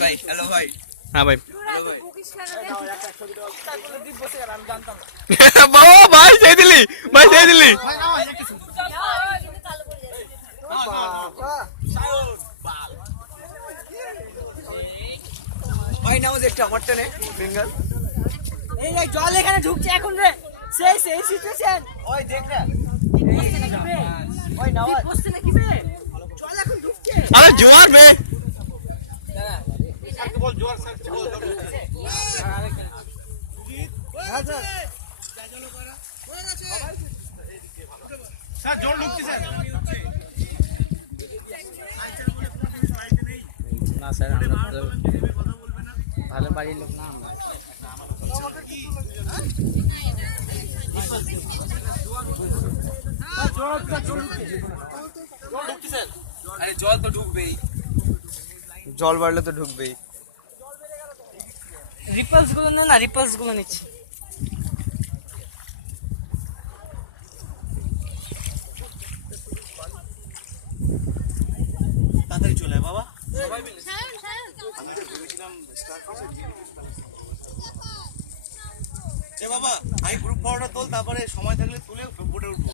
ভাই হ্যালো ভাই। হ্যাঁ ভাই আমি জানতাম বাবা ভাই সেই দিলি ভাই সেই দিলি ভাই নাও একটা হটটা নে বেঙ্গল। এই যে জল এখানে ঢুকছে এখন রে, সেই সেই সিচুয়েশন। ওই দেখ না ওই নাও বসছে নাকি বে, জল এখন ঢুকছে। আরে জোয়ার বে স্যার জল ঢুকছে স্যার। না স্যার আমরা ভালো বাড়ির লোক না আমরা। আরে জল তো ঢুকবেই, জল বাড়লে তো ঢুকবেই। রিপলস গুলো নে না, রিপলস গুলো নিচ্ছি। তাড়াতাড়ি চলে আয় বাবা। এ বাবা, আমি গ্রুপ ফটোটা তোল, তারপরে সময় থাকলে তুলে বোটে উঠবো।